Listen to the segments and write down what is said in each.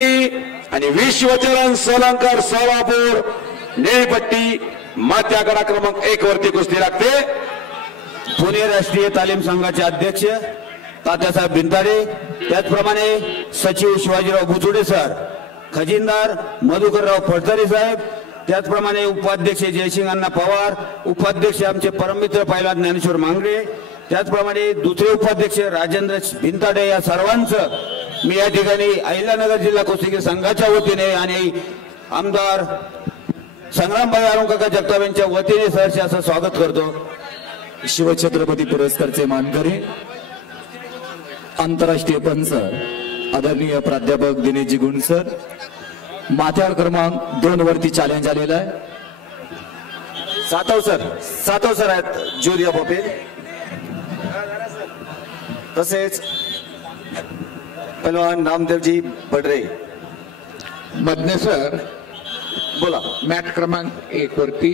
आणि विश्वचरण सोलंकर सोलापूर निळपट्टी माथ्याकडा क्रमांक 1 वरती कुस्ती लागते। पुणे राष्ट्रीय तालीम संघाचे अध्यक्ष तात्यासाहेब भिंताडे, त्याचप्रमाणे सचिव शिवाजीराव बुचुडे सर, खजिनदार मधुकरराव फडतरे साहेब, त्याचप्रमाणे उपाध्यक्ष जयसिंग अण्णा पवार, उपाध्यक्ष आमचे परममित्र पैलवान ज्ञानेश्वर मांगरे, त्याचप्रमाणे दुसरे उपाध्यक्ष राजेंद्र भिंताडे, या सर्वांचं मी या ठिकाणी अहिल्यानगर जिल्हा कुस्तीगीर संघाच्या वतीने आणि आमदार संग्रामभाई अरुणकाका जगताप यांच्या वतीने सरचे असं स्वागत करतो। शिवछत्रपती पुरस्कारचे मानकरी आंतरराष्ट्रीय पंच आदरणीय प्राध्यापक दिनेशजी गुण सर, माथ्यावर क्रमांक 2 वरती चॅलेंज आलेला आहे। सातव सर आहेत ज्योतिया पोपे, तसेच पहलवान नामदेवजी बडरे। मदने सर बोला। मॅट क्रमांक 1 वरती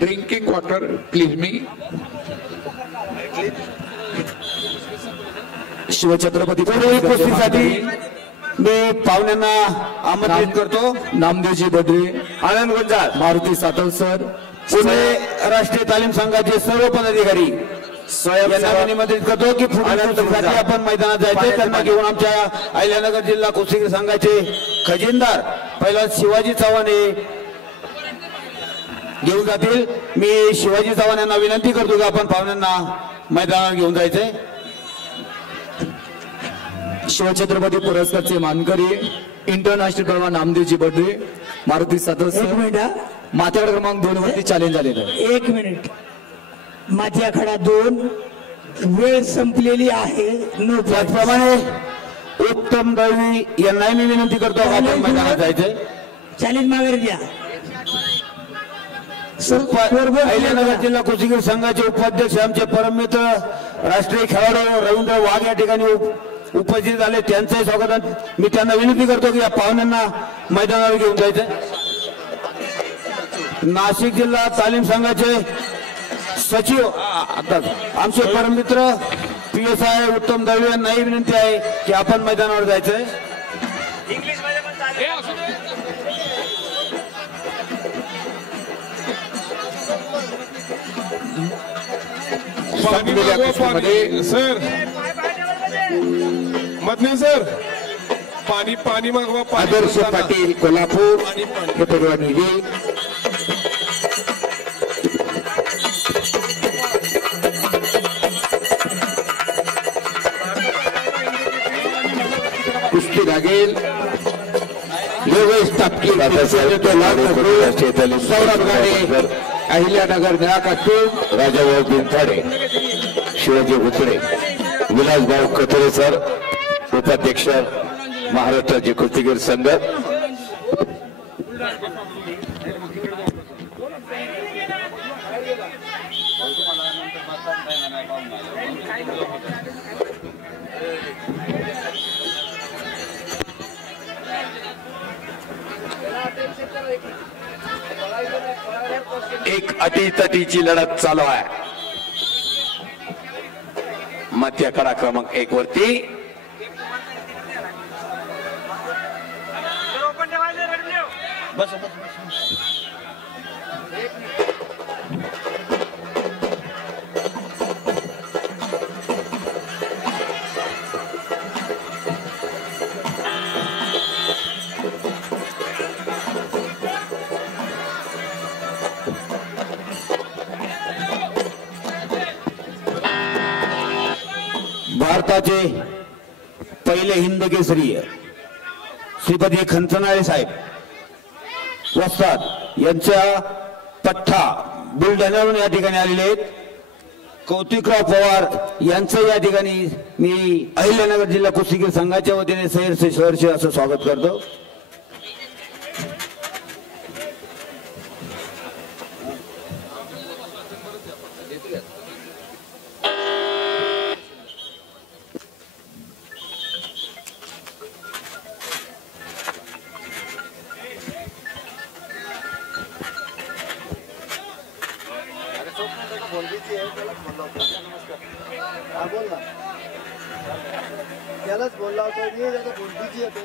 ड्रिंकिंग वॉटर प्लीज मी। शिवछत्रपती कुस्तीसाठी मी पाहुण्यांना आमंत्रित करतो। नामदेवजी बडरे, आनंद गुंजाळ, मारुती सातव सर, पुणे राष्ट्रीय तालीम संघाचे सर्व पदाधिकारी यांना निमंत्रित करतो की पुढे आपण मैदानात जायचे। त्यांना घेऊन आमच्या अहिल्यानगर जिल्हा कुस्तीगीर संघाचे खजिनदार पहिला शिवाजी चव्हाण घेऊन जातील। मी शिवाजी चव्हाण यांना विनंती करतो की आपण पाहुण्यांना मैदानात घेऊन जायचे। शिवछत्रपती पुरस्कारचे मानकरी इंटरनॅशनल पहलवान नामदेवजी बडरे, मारुती सातव सर, माथ्याकडा क्रमांक 2 वरती चॅलेंज आलेलं आहे। 1 मिनिट, माथ्याकडा 2 वेळ संपलेली आहे। त्याचप्रमाणे उत्तम दळवी यांनाही मी विनंती करतो आपण मैदानात जायचे। चॅलेंज मागे द्या। अहिल्यानगर जिल्हा कुस्तीगीर संघाचे उपाध्यक्ष आमचे परममित्र राष्ट्रीय खेळाडू रवींद्र वाघ या ठिकाणी उपस्थित झाले, त्यांचंही स्वागत। मी त्यांना विनंती करतो की या पाहुण्यांना मैदानावर घेऊन जायचं। नाशिक जिल्हा तालीम संघाचे सचिव आमचे परममित्र PSI उत्तम दळवी यांनाही विनंती आहे की आपण मैदानावर जायचंय। सर मदने सर पाणी मागवा। आदर्श पाटील कोल्हापूर हे पैलवान विजय। कुस्ती लागेल योगेश तापकी, सौरभ गाडे, अहिल्यानगर निळा कास्टूम, राजाभाऊ भिंताडे, शिवाजी बुचडे, विलासभाऊ कथोरे सर, उपाध्यक्ष महाराष्ट्र राज्य कुस्तीगीर संघ। एक अटीतटीची लढत चालू आहे। माथ्याकडा क्रमांक 1 वरती भारताचे पहिले हिंद केसरी श्रीपती खंचनाळे साहेब वस्ताद यांच्या पठ्ठा बुलढाण्यावरून या ठिकाणी आलेले आहेत। कौतिकराव पवार यांचं या ठिकाणी मी अहिल्यानगर जिल्हा कुस्तीगीर संघाच्या वतीने सहर्ष असं स्वागत करतो। त्यालाच बोलला होता मी त्याचा बुद्धीची येते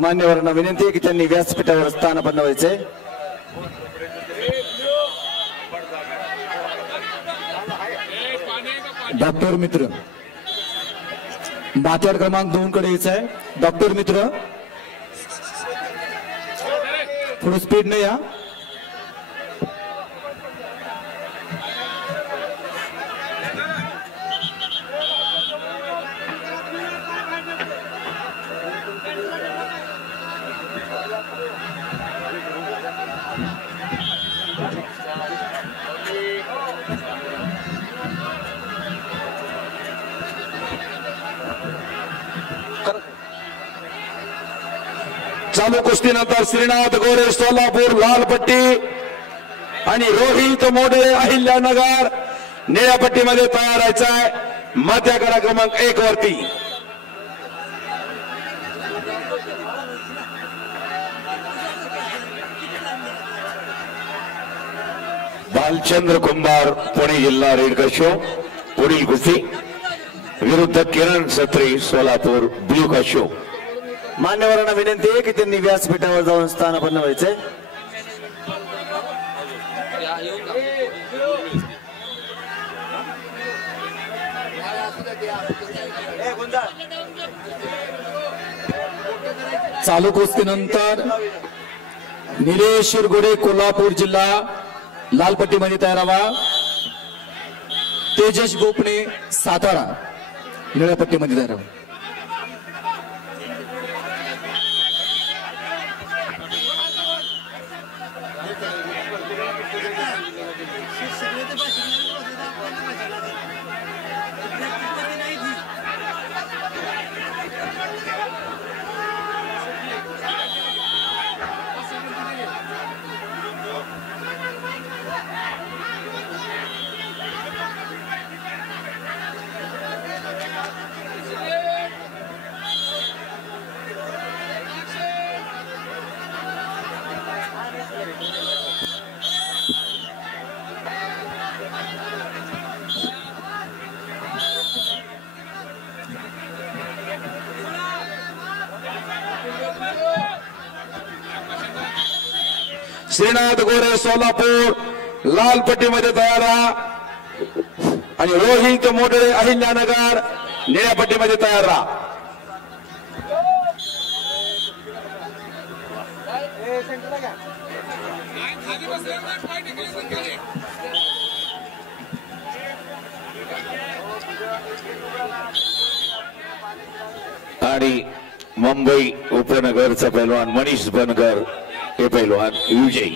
मान्यवरांना विनंती आहे की त्यांनी व्यासपीठावर स्थान बनवायचे. डॉक्टर मित्र माथ्यावर क्रमांक 2 कडे यायचं आहे. डॉक्टर मित्र थोडं स्पीड नाही या. चालू कुस्तीनंतर श्रीनाथ गोरे सोलापूर लाल पट्टी आणि रोहित मोडे अहिल्यानगर निळ्या पट्टीमध्ये तयार व्हायचा आहे. माथ्याकडा क्रमांक 1 वरती बालचंद्र कुंभार पुणे जिल्हा रेड शो पुढील कुस्ती विरुद्ध किरण सत्री सोलापूर ब्ल्यू का शो. मान्यवरांना विनंती आहे की त्यांनी व्यासपीठावर जाऊन स्थान बनवायचे. चालू कुस्तीनंतर निलेश शिरगोडे कोल्हापूर जिल्हा लाल पट्टीमध्ये तयार व्हा. तेजस गोपणे सातारा निळ्या पट्टीमध्ये तयार व्हा. श्रीनाथ गोरे सोलापूर लाल पट्टीमध्ये तयार राहा आणि रोहित मोडळे अहिल्यानगर निळ्या पट्टीमध्ये तयार राहा. आणि मुंबई उपनगरचा पैलवान मनीष बनकर हे पैलवान विजयी.